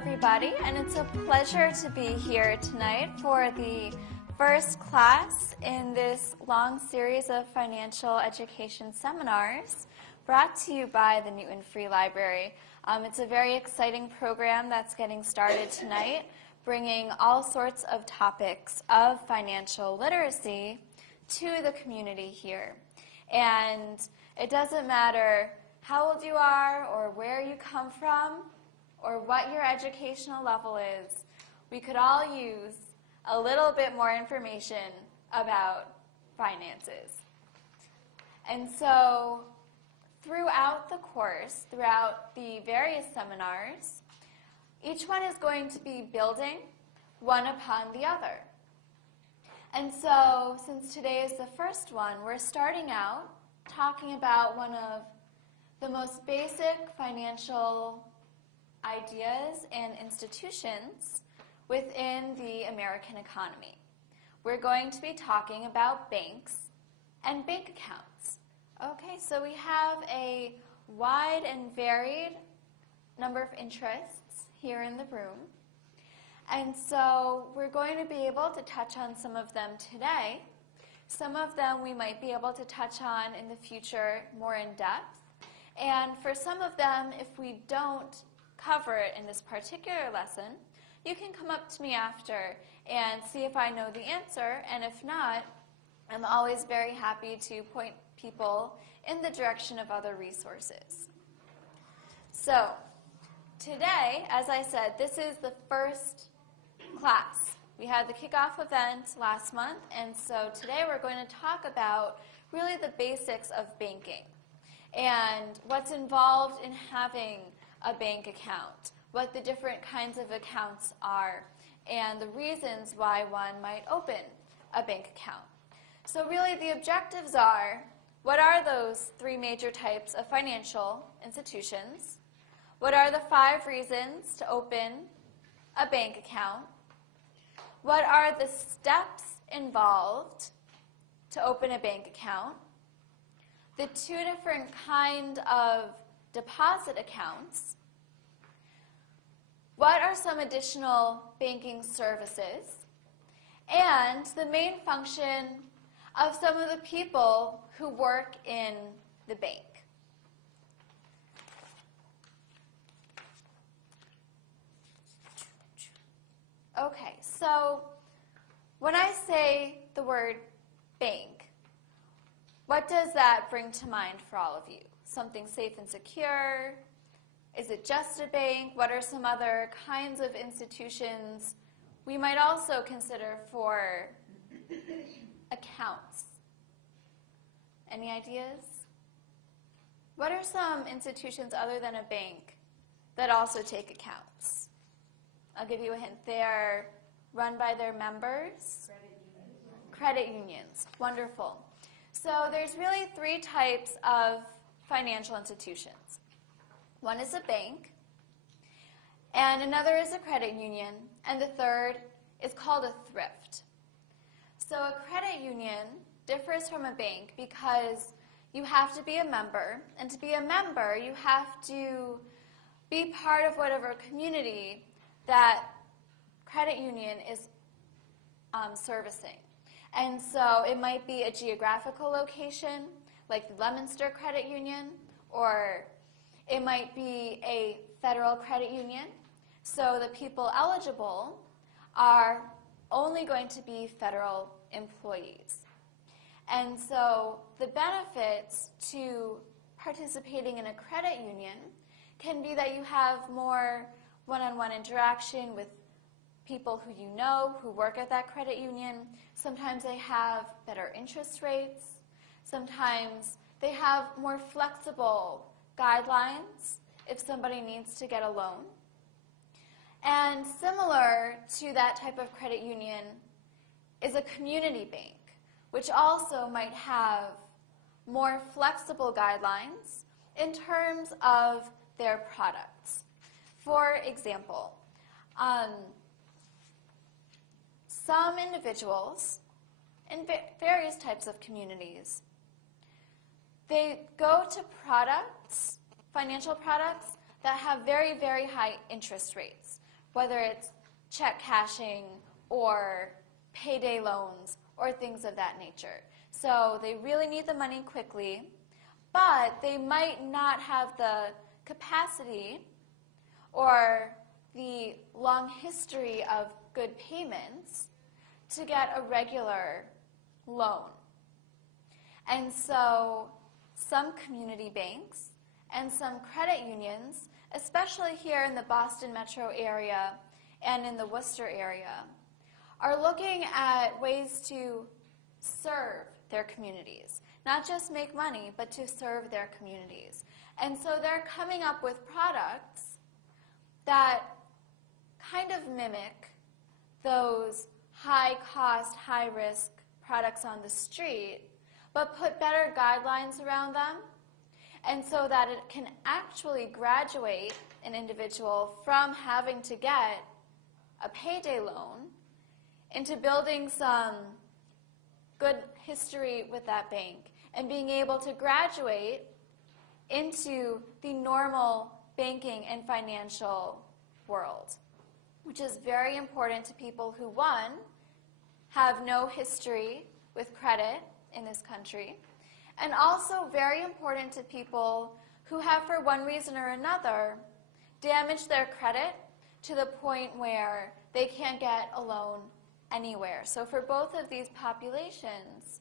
everybody, and it's a pleasure to be here tonight for the first class in this long series of financial education seminars brought to you by the Newton Free Library. It's a very exciting program that's getting started tonight, bringing all sorts of topics of financial literacy to the community here. And it doesn't matter how old you are or where you come from or what your educational level is, we could all use a little bit more information about finances. And so throughout the course, throughout the various seminars, each one is going to be building one upon the other. And so since today is the first one, we're starting out talking about one of the most basic financial ideas and institutions within the American economy. We're going to be talking about banks and bank accounts. Okay, so we have a wide and varied number of interests here in the room. And so we're going to be able to touch on some of them today. Some of them we might be able to touch on in the future more in depth. And for some of them, if we don't cover it in this particular lesson, you can come up to me after and see if I know the answer, and if not, I'm always very happy to point people in the direction of other resources. So today, as I said, this is the first class. We had the kickoff event last month, and so today we're going to talk about really the basics of banking and what's involved in having a bank account, what the different kinds of accounts are, and the reasons why one might open a bank account. So really the objectives are, what are those three major types of financial institutions? What are the 5 reasons to open a bank account? What are the steps involved to open a bank account? The 2 different kind of deposit accounts. What are some additional banking services? And the main function of some of the people who work in the bank. Okay, so when I say the word bank, what does that bring to mind for all of you? Something safe and secure? Is it just a bank? What are some other kinds of institutions we might also consider for accounts? Any ideas? What are some institutions other than a bank that also take accounts? I'll give you a hint. They're run by their members. Credit unions. Wonderful. So there's really 3 types of financial institutions. One is a bank, and another is a credit union, and the third is called a thrift. So a credit union differs from a bank because you have to be a member, and to be a member, you have to be part of whatever community that credit union is servicing. And so it might be a geographical location, like the Leominster Credit Union, or it might be a federal credit union. So the people eligible are only going to be federal employees. And so the benefits to participating in a credit union can be that you have more one-on-one interaction with people who you know, who work at that credit union. Sometimes they have better interest rates. Sometimes they have more flexible guidelines if somebody needs to get a loan. And similar to that type of credit union is a community bank, which also might have more flexible guidelines in terms of their products. For example, some individuals in various types of communities, they go to products, financial products, that have very, very high interest rates. whether it's check cashing or payday loans or things of that nature. So they really need the money quickly, but they might not have the capacity or the long history of good payments to get a regular loan. And so some community banks and some credit unions, especially here in the Boston metro area and in the Worcester area, are looking at ways to serve their communities. Not just make money, but to serve their communities. And so they're coming up with products that kind of mimic those high-cost, high-risk products on the street, but put better guidelines around them, and so that it can actually graduate an individual from having to get a payday loan into building some good history with that bank and being able to graduate into the normal banking and financial world, which is very important to people who, one, have no history with credit in this country, and also very important to people who have, for one reason or another, damaged their credit to the point where they can't get a loan anywhere. So for both of these populations,